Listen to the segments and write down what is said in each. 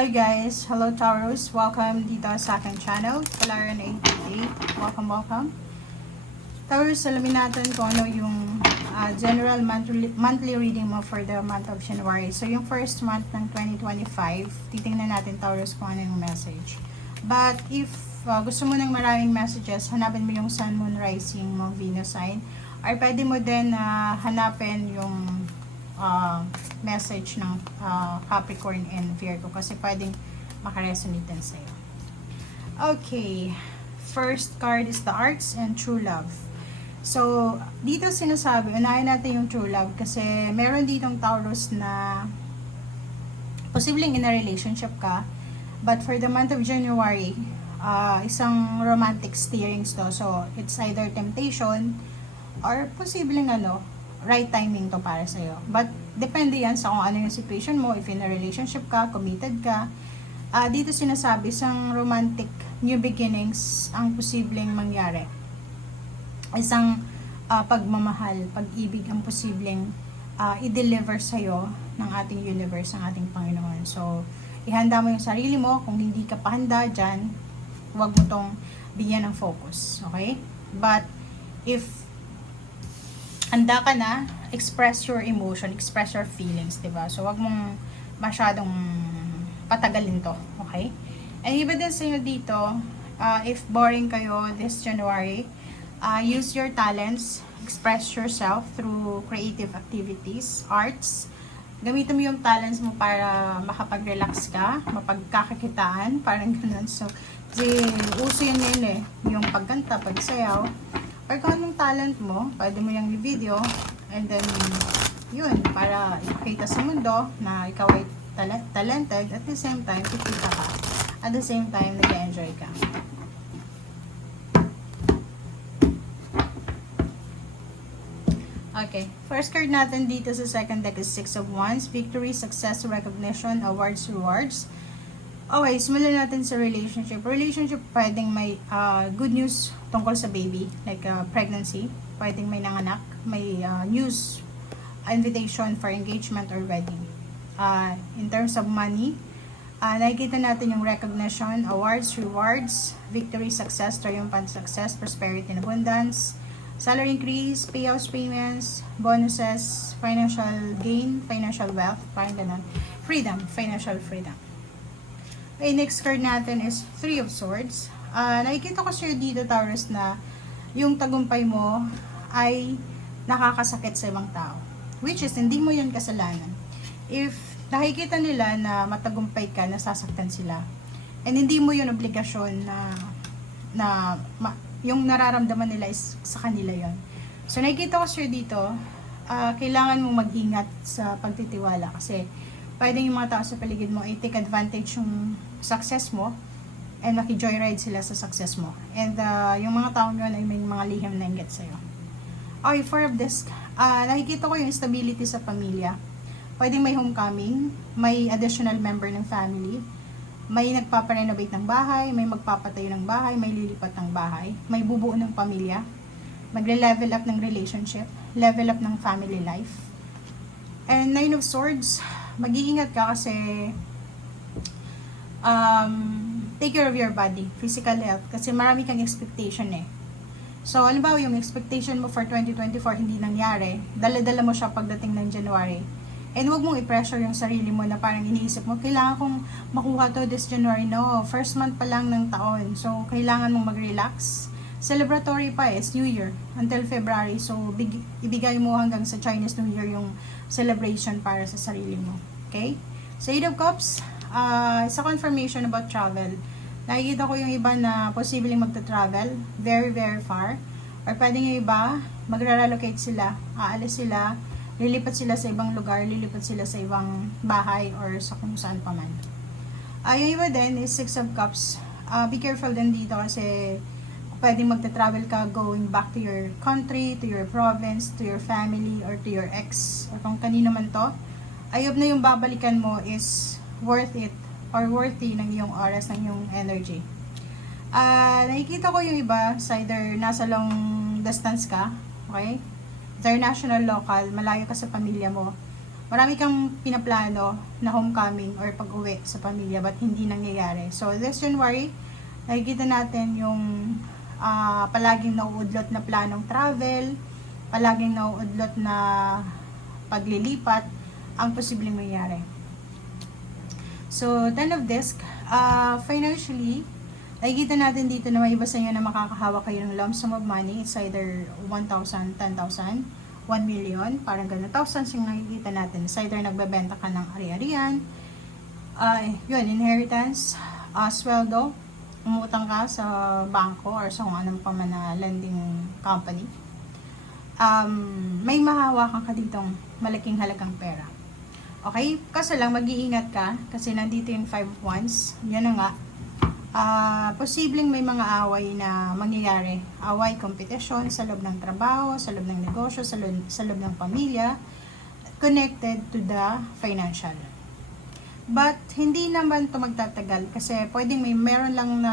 Hi guys, hello Taurus, welcome dito sa aking channel, Kalaran 888, welcome. Taurus, alamin natin kung ano yung general monthly reading mo for the month of January. So yung first month ng 2025, titingnan natin Taurus kung ano yung message. But if gusto mo ng maraming messages, hanapin mo yung Sun, Moon, Rising mo, Venus sign, or pwede mo din hanapin yung message ng Capricorn and Virgo kasi pwedeng makaresonate din sa'yo. Okay, first card is the Arts and True Love. So, dito sinasabi, unahin natin yung True Love kasi meron ditong Taurus na posibleng in a relationship ka, but for the month of January, isang romantic steerings to. So, it's either temptation or posibleng right timing to para sa'yo. But, depende yan sa kung ano yung situation mo, if in a relationship ka, committed ka. Dito sinasabi, isang romantic new beginnings ang posibleng mangyari. Isang pagmamahal, pag-ibig ang posibleng i-deliver sa'yo ng ating universe, ng ating Panginoon. So, ihanda mo yung sarili mo. Kung hindi ka pa handa dyan, huwag mo tong bigyan ng focus. Okay? But, if handa ka na, express your emotion, express your feelings, diba? So, wag mong masyadong patagalin to, okay? And iba din sa inyo dito, if boring kayo this January, use your talents, express yourself through creative activities, arts. Gamitin mo yung talents mo para makapag-relax ka, mapagkakakitaan, parang ganun. So, uso yun yung pagkanta, pagsayaw, or kung anong talent mo, pwede mo yung i-video, and then, yun, para ipakita sa mundo na ikaw ay talented, at the same time, kikita ka. At the same time, nag-enjoy ka. Okay, first card natin dito sa second deck is Six of Wands, Victory, Success, Recognition, Awards, Rewards. Okay, simulan natin sa relationship. Relationship, pwedeng may good news tungkol sa baby, like pregnancy. Pwedeng may nanganak, may news, invitation for engagement or wedding. In terms of money, nakikita natin yung recognition, awards, rewards, victory, success, triumphant success, prosperity and abundance, salary increase, payouts, payments, bonuses, financial gain, financial wealth, parang ganun. Freedom, financial freedom. Okay, next card natin is Three of Swords. Nakikita ko sa'yo dito, Taurus, na yung tagumpay mo ay nakakasakit sa ibang tao. Which is, hindi mo yun kasalanan. If nakikita nila na matagumpay ka, nasasaktan sila. And hindi mo yun obligasyon yung nararamdaman nila is sa kanila yun. So, nakikita ko sa'yo dito, kailangan mong mag-ingat sa pagtitiwala kasi pwedeng yung mga tao sa paligid mo ay take advantage yung success mo and maki-joyride sila sa success mo. And yung mga tao yun ay may mga lihim na inggit sa'yo. Okay, Four of Discs. Nakikita ko yung stability sa pamilya. Pwedeng may homecoming, may additional member ng family, may nagpaparenovate ng bahay, may magpapatayo ng bahay, may lilipat ng bahay, may bubuo ng pamilya, magle-level up ng relationship, level up ng family life. And Nine of Swords, mag-iingat ka kasi take care of your body, physical health, kasi marami kang expectation So, halimbawa yung expectation mo for 2024 hindi nangyari, dala-dala mo siya pagdating ng January. And huwag mong i-pressure yung sarili mo na parang iniisip mo, kailangan kong makuha to this January. No, first month pa lang ng taon. So, kailangan mong mag-relax. Celebratory pa it's New Year until February. So, ibigay mo hanggang sa Chinese New Year yung celebration para sa sarili mo. Okay? So, Eight of Cups, sa confirmation about travel. Nakikita ko yung iba na posibleng magta-travel very, very far. Or pwedeng yung iba, magre-relocate sila, aalis sila, lilipat sila sa ibang lugar, lilipat sila sa ibang bahay or sa kung saan pa man. Yung iba din is Six of Cups. Be careful din dito kasi pwedeng magta-travel ka going back to your country, to your province, to your family, or to your ex, or kung kanino man to. Ayop na yung babalikan mo is worth it or worthy ng iyong oras, ng iyong energy. Nakikita ko yung iba, either nasa long distance ka, okay? International, local, malayo ka sa pamilya mo. marami kang pinaplano na homecoming or pag-uwi sa pamilya but hindi nangyayari. So this January, nakikita natin yung palaging nauudlot na planong travel, palaging nauudlot na paglilipat ang posibleng mangyari. So, 10 of disc, financially, nakikita natin dito na may iba sa inyo na makakahawak kayo ng lump sum of money. It's either 1,000, 10,000, 1 million, parang ganun. Thousands yung nakikita natin. It's either nagbebenta ka ng ari-arian, yun, inheritance, sweldo, umutang ka sa bangko or sa kung anong pa man na lending company. May mahawakan ka ditong malaking halagang pera. Okay? Kaso lang, mag-iingat ka kasi nandito yung 5 of Wands. Yan na nga. Posibleng may mga away na mangyayari. Away, competition sa loob ng trabaho, sa loob ng negosyo, sa loob ng pamilya, connected to the financial. But, hindi naman ito magtatagal kasi pwedeng meron lang na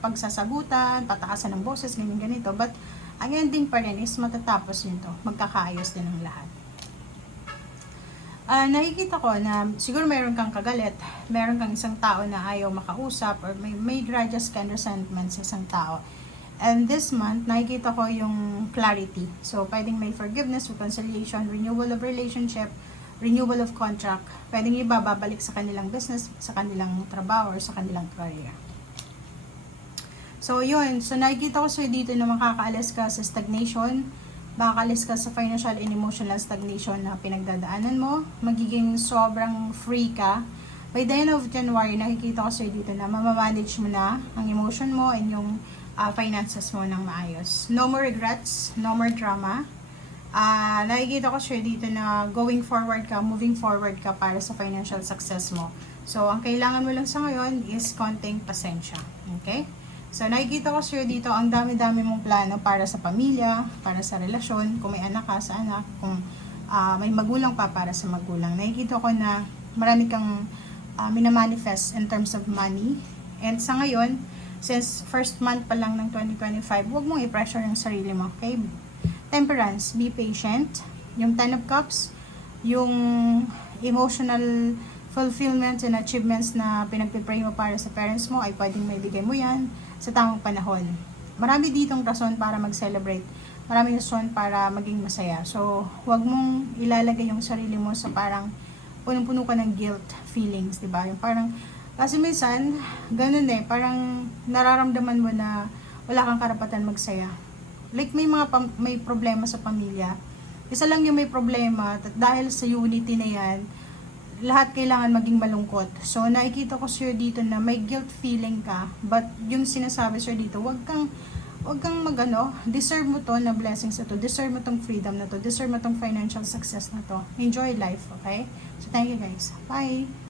pagsasagutan, pataasan ng boses, ganyan-ganito. But, ang ending pa rin is matatapos nito. Magkakaayos din ang lahat. Nakikita ko na siguro mayroon kang kagalit, mayroon kang isang tao na ayaw makausap or may grudges ka and resentment sa isang tao. And this month, nakikita ko yung clarity. So, pwedeng may forgiveness, reconciliation, renewal of relationship, renewal of contract. Pwedeng iba babalik sa kanilang business, sa kanilang trabaho, or sa kanilang career. So, yun. So, nakikita ko sa'yo dito na makakaalis ka sa stagnation, makakaalis ka sa financial and emotional stagnation na pinagdadaanan mo, magiging sobrang free ka. By the end of January, nakikita ko sa'yo dito na mamamanage mo na ang emotion mo and yung finances mo ng maayos. No more regrets, no more drama. Nakikita ko sa'yo dito na going forward ka, moving forward ka para sa financial success mo. So, ang kailangan mo lang sa ngayon is konting pasensya. Okay? So, nakikita ko sa'yo dito, ang dami-dami mong plano para sa pamilya, para sa relasyon, kung may anak ka sa anak, kung may magulang pa para sa magulang. Nakikita ko na marami kang minamanifest in terms of money. And sa ngayon, since first month pa lang ng 2025, huwag mong i-pressure yung sarili mo. Okay? Temperance, be patient. Yung 10 of Cups, yung emotional fulfillment and achievements na pinagpipray mo para sa parents mo, ay pwedeng maibigay mo yan sa tamang panahon. Marami ditong rason para mag-celebrate. Maraming rason para maging masaya. So, huwag mong ilalagay yung sarili mo sa parang punong-puno ka ng guilt feelings, diba? Yung parang, kasi minsan, ganun parang nararamdaman mo na wala kang karapatan magsaya. Like, may problema sa pamilya. Isa lang yung may problema, at dahil sa unity na yan, lahat kailangan maging malungkot. So, nakikita ko sir dito na may guilt feeling ka, but yung sinasabi sir dito, wag kang deserve mo to na blessings na to, deserve mo tong freedom na to, deserve mo tong financial success na to. Enjoy life, okay? So, thank you guys. Bye!